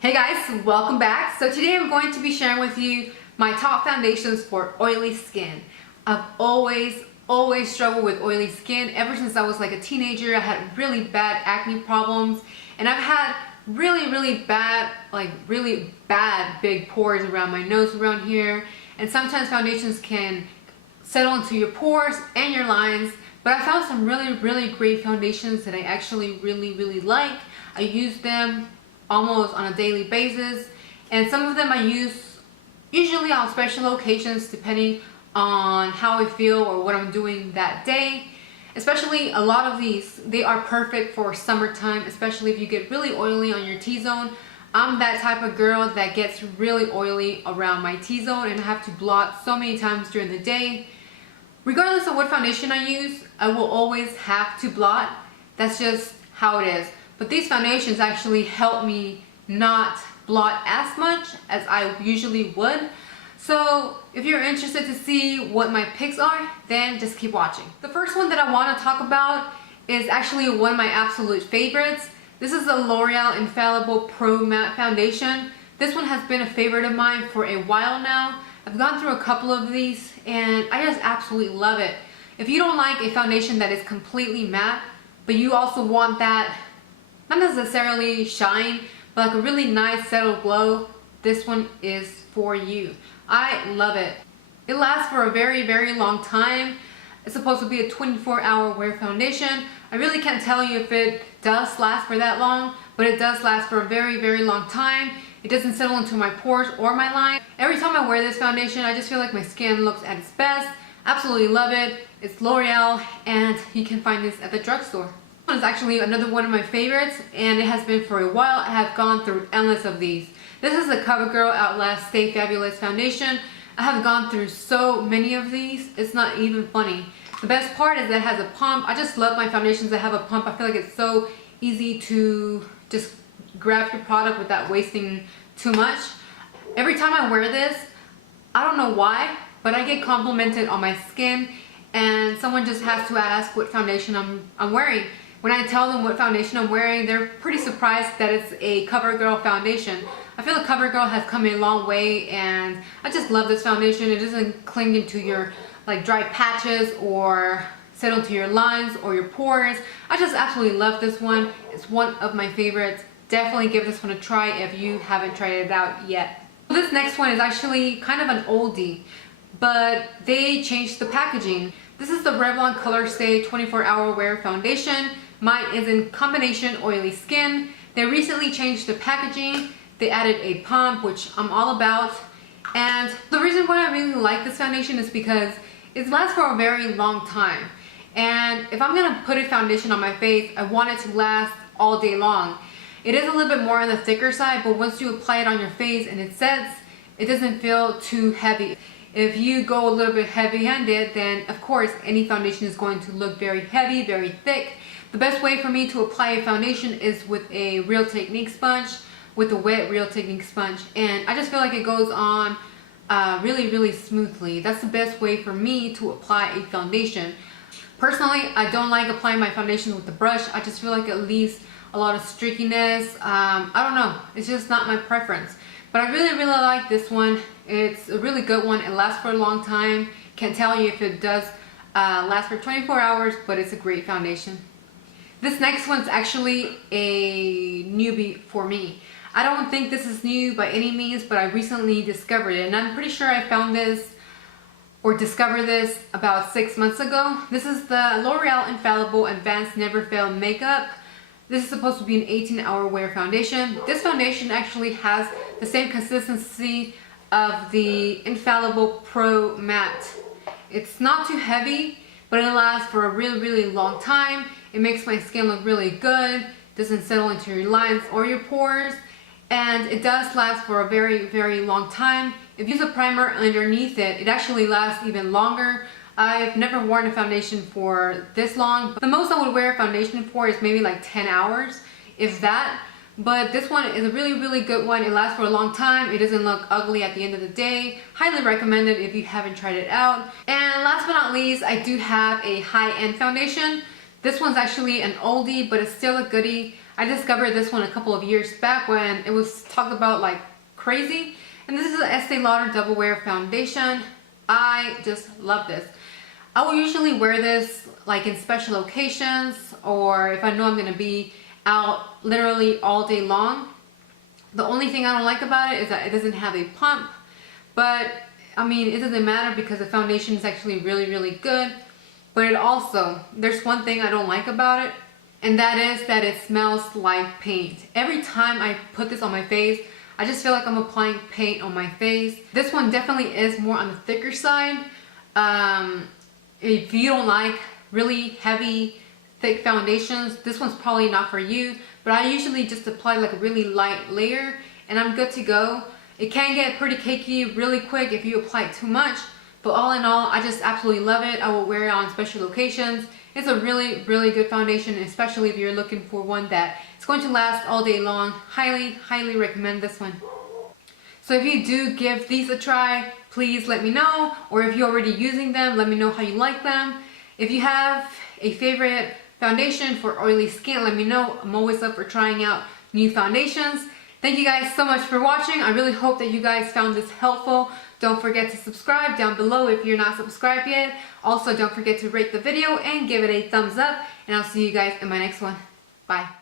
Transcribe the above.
Hey guys, welcome back. So today I'm going to be sharing with you my top foundations for oily skin. I've always struggled with oily skin. Ever since I was like a teenager, I had really bad acne problems, and I've had really bad big pores around my nose, around here, and sometimes foundations can settle into your pores and your lines. But I found some really great foundations that I actually really like. I use them almost on a daily basis, and some of them I use usually on special occasions depending on how I feel or what I'm doing that day. Especially a lot of these, they are perfect for summertime, especially if you get really oily on your T-zone. I'm that type of girl that gets really oily around my T-zone and I have to blot so many times during the day. Regardless of what foundation I use, I will always have to blot. That's just how it is. But these foundations actually help me not blot as much as I usually would. So if you're interested to see what my picks are, then just keep watching. The first one that I want to talk about is actually one of my absolute favorites. This is the L'Oreal Infallible Pro Matte Foundation. This one has been a favorite of mine for a while now. I've gone through a couple of these and I just absolutely love it. If you don't like a foundation that is completely matte, but you also want that, not necessarily shine, but like a really nice settled glow, this one is for you. I love it. It lasts for a very long time. It's supposed to be a 24-hour wear foundation. I really can't tell you if it does last for that long, but it does last for a very long time. It doesn't settle into my pores or my line. Every time I wear this foundation, I just feel like my skin looks at its best. Absolutely love it. It's L'Oreal, and you can find this at the drugstore. This one is actually another one of my favorites, and it has been for a while. I have gone through endless of these. This is the CoverGirl Outlast Stay Fabulous Foundation. I have gone through so many of these, it's not even funny. The best part is that it has a pump. I just love my foundations that have a pump. I feel like it's so easy to just grab your product without wasting too much. Every time I wear this, I don't know why, but I get complimented on my skin, and someone just has to ask what foundation I'm wearing. When I tell them what foundation I'm wearing, they're pretty surprised that it's a CoverGirl foundation. I feel like CoverGirl has come a long way, and I just love this foundation. It doesn't cling into your like dry patches or settle to your lines or your pores. I just absolutely love this one. It's one of my favorites. Definitely give this one a try if you haven't tried it out yet. This next one is actually kind of an oldie, but they changed the packaging. This is the Revlon ColorStay 24-Hour Wear Foundation. Mine is in combination oily skin. They recently changed the packaging. They added a pump, which I'm all about. And the reason why I really like this foundation is because it lasts for a very long time. And if I'm gonna put a foundation on my face, I want it to last all day long. It is a little bit more on the thicker side, but once you apply it on your face and it sets, it doesn't feel too heavy. If you go a little bit heavy-handed, then of course any foundation is going to look very heavy, very thick. The best way for me to apply a foundation is with a Real Technique sponge, with a wet Real Technique sponge, and I just feel like it goes on really smoothly. That's the best way for me to apply a foundation. Personally, I don't like applying my foundation with the brush. I just feel like it leaves a lot of streakiness. I don't know, it's just not my preference. But I really like this one. It's a really good one. It lasts for a long time. Can't tell you if it does last for 24 hours, but it's a great foundation. This next one's actually a newbie for me. I don't think this is new by any means, but I recently discovered it, and I'm pretty sure I found this or discovered this about 6 months ago. This is the L'Oreal Infallible Advanced Never Fail Makeup. This is supposed to be an 18-hour wear foundation. This foundation actually has the same consistency of the Infallible Pro Matte. It's not too heavy, but it lasts for a really long time. It makes my skin look really good. Doesn't settle into your lines or your pores. And it does last for a very long time. If you use a primer underneath it, it actually lasts even longer. I've never worn a foundation for this long. The most I would wear a foundation for is maybe like 10 hours, if that. But this one is a really good one. It lasts for a long time. It doesn't look ugly at the end of the day. Highly recommend it if you haven't tried it out. And last but not least, I do have a high-end foundation. This one's actually an oldie, but it's still a goodie. I discovered this one a couple of years back when it was talked about like crazy. And this is the Estee Lauder Double Wear Foundation. I just love this. I will usually wear this like in special occasions, or if I know I'm gonna be out literally all day long. The only thing I don't like about it is that it doesn't have a pump, but I mean, it doesn't matter because the foundation is actually really good. But it also, there's one thing I don't like about it, and that is that it smells like paint. Every time I put this on my face, I just feel like I'm applying paint on my face. This one definitely is more on the thicker side. If you don't like really heavy, thick foundations, this one's probably not for you. But I usually just apply like a really light layer and I'm good to go. It can get pretty cakey really quick if you apply it too much. But all in all, I just absolutely love it. I will wear it on special occasions. It's a really good foundation, especially if you're looking for one that is going to last all day long. Highly recommend this one. So if you do give these a try, please let me know. Or if you're already using them, let me know how you like them. If you have a favorite foundation for oily skin, let me know. I'm always up for trying out new foundations. Thank you guys so much for watching. I really hope that you guys found this helpful. Don't forget to subscribe down below if you're not subscribed yet. Also, don't forget to rate the video and give it a thumbs up. And I'll see you guys in my next one. Bye.